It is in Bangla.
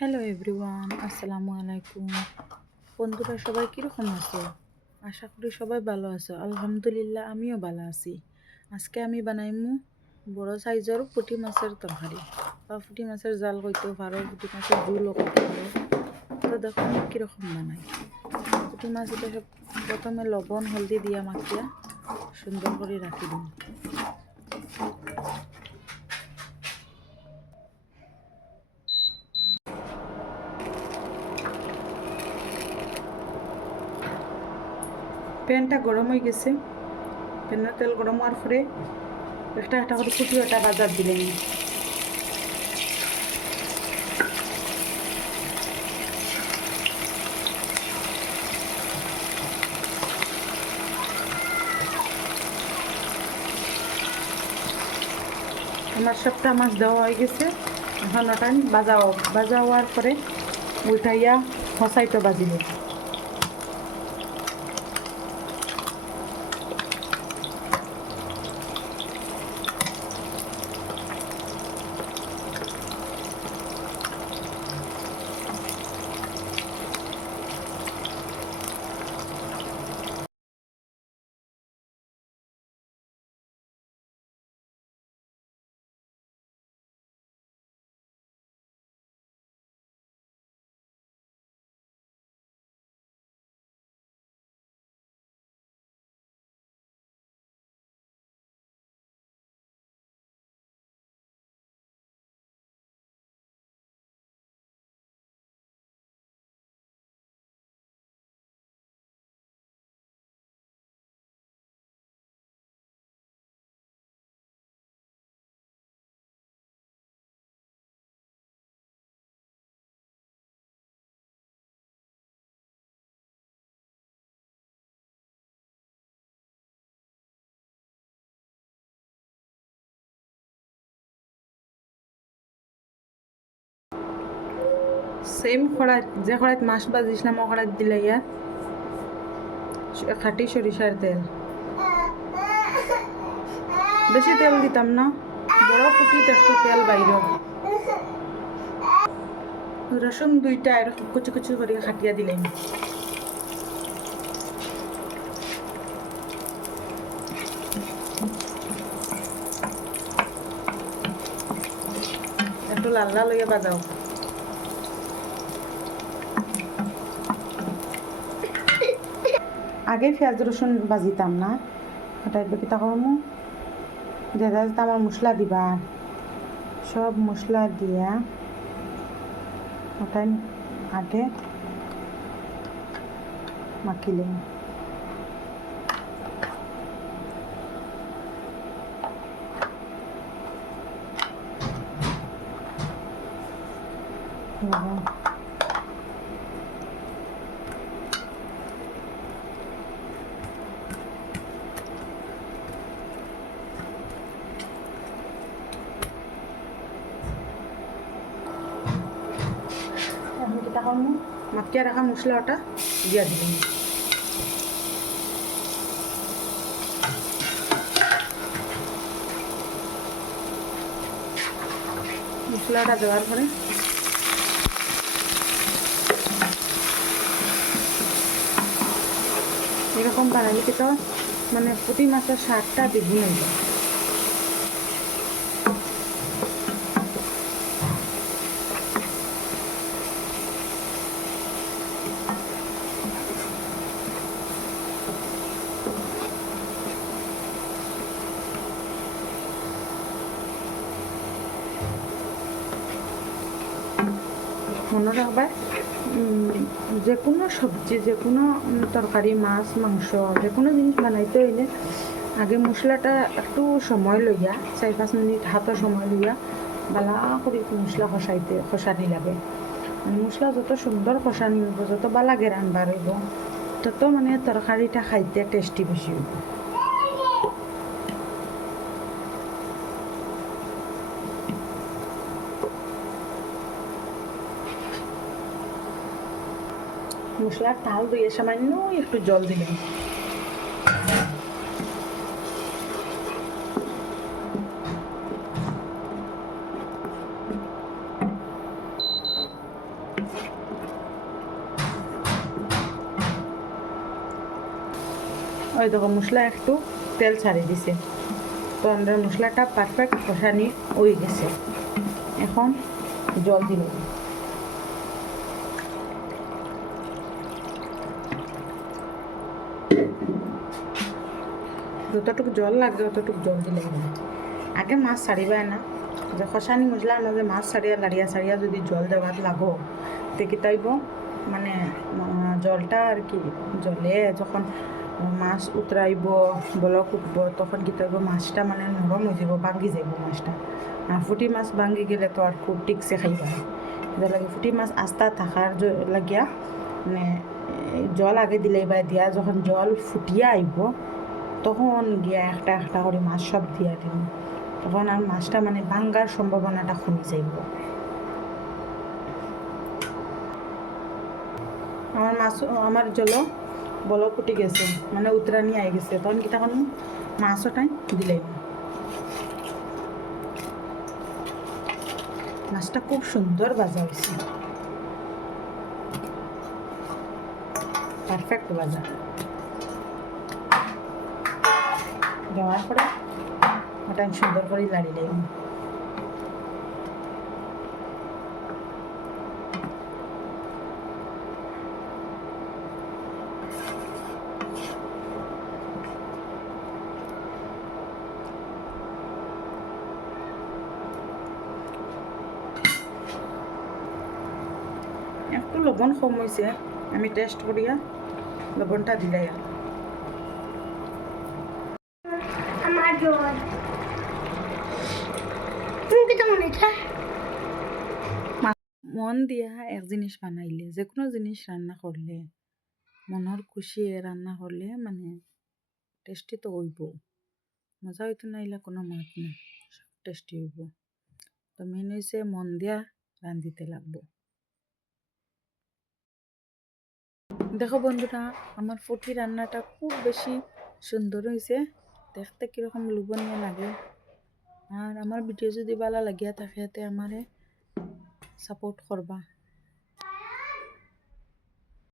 হ্যালো এভরিওয়ান, আসসালামু আলাইকুম। বন্ধুরা সবাই কীরকম আছো? আশা করি সবাই ভালো আছো। আলহামদুলিল্লাহ আমিও ভালো আছি। আজকে আমি বানাইমু বড় সাইজের পুঁটি মাছের তরকারি বা পুঁটি মাছের জাল কইতেও পারো, পুঁটি মাছের ঝুলও করতে পারো। তো দেখো আমি কীরকম বানাই। পুঁটি মাছ এটা সব প্রথমে লবণ হলদি দিয়া মাখিয়া সুন্দর করে রাখি দিই। প্যানটা গরম হয়ে গেছে। প্যানের তেল গরম হওয়ার পরে একটা একটা করে পুঁটি ওটা বাজার দিলেন। আমার সবটা মাছ দেওয়া হয়ে গেছে। এখন ওটা বাজা হওয়ার পরে উল্টাইয়া হসাইতে বাজিল। সেম খড়াত যে খড়াত মাছ বাজিছিলাম ও খড়াত দিলে ইয়া খাঁটি সরিষার তেল। বেশি তেল দিতাম না, বড় ফুটিতে একটু তেল বাইর। রসুন দুইটা এরকম কুচি কুচি করে খাটিয়া দিলাম। একটু লাল লাল হইয়া বাজাও। আগে পেঁয়াজ রসুন বাজিতাম না, ওটা কিতা করমু যেটা আমার মশলা দিবা, সব মশলা দিয়া ওটাই আগে মাখিলেন। তখন মাখিয়ে রাখা মশলাটা দিয়া দিবেন। মশলাটা দেওয়ার পরে এরকম বানালে কি তো মানে পুঁটি মাছের স্বাদটা দ্বিগুণ হয়ে যায়। মনে রাখবে যে কোনো সবজি, যে কোনো তরকারি, মাছ মাংস, যে কোনো জিনিস বানাইতে হইলে আগে মশলাটা একটু সময় লইয়া 4-5 মিনিট হাতের সময় লইয়া বালা করে মশলা খসানি লাগে। মশলা যত সুন্দর খসানি হইব, যত বালা গেরান বার হইব, তত মানে তরকারিটা খাইতে টেস্টি বেশি হইব। মশলার তাল দিয়ে সামান্য একটু জল দিলেন। ওই দেখো মশলা একটু তেল ছাড়ি দিছে, তো আমরা মশলাটা পারফেক্ট কষানি হয়ে গেছে। এখন জল দিল, যতটুকু জল লাগবে অতটুকু জল দিলে আগে মাছ ছাড়িবাই না, যে খসানি মশলার মাঝে মাছ ছাড়িয়া লাড়িয়া ছাড়িয়া যদি জল দেওয়ার লাগো দেখি তাইব মানে জলটা আর কি জলে যখন মাছ উতরাইব বলক উঠব তখন কি তাইব মাছটা মানে নরম হয়ে যাব, ভাঙ্গি যাব মাছটা। আর ফুটি মাছ ভাঙ্গি গেলে তো আর খুব ঠিকসে খাইবা যা লাগে। ফুটি মাছ আস্তা থাকার লাগিয়া মানে জল আগে দিলেই বা দিয়া যখন জল ফুটিয়া আইব তখন গিয়া একটা একটা করে মাছ সব দিয়া দিব, তখন আর মাছটা মানে ভাঙ্গার সম্ভাবনাটা কমে যাইব। আমার জল বল ফুটি গেছে মানে উতরানি আই গেছে, তখন কি তখন মাছটাই দিলাই। মাছটা খুব সুন্দর ভাজা হয়েছে, পারফেক্ট ভাজা। দেওয়ার পরে ওটা সুন্দর করে লাড়ি লাগবে। একটু লবণ কম হয়েছে, আমি টেস্ট করিয়া লবণটা দিলাই। মন দিয়া এক জিনিস বানাইলে, যে কোনো জিনিস রান্না করলে মনের খুশি রান্না করলে মানে টেস্টি তো হইব, মজা হইতো নাইলে কোনো মাত না, সব টেস্টি হইব। তো মেন হয়েছে মন দিয়া রান্ধিতে লাগবো। দেখো বন্ধুরা, আমার ফুটি রান্নাটা খুব বেশি সুন্দর হয়েছে, দেখতে কীরকম লোভনীয় লাগে। আর আমার ভিডিও যদি ভালো লাগিয়া থাকে তে আমারে সাপোর্ট করবা।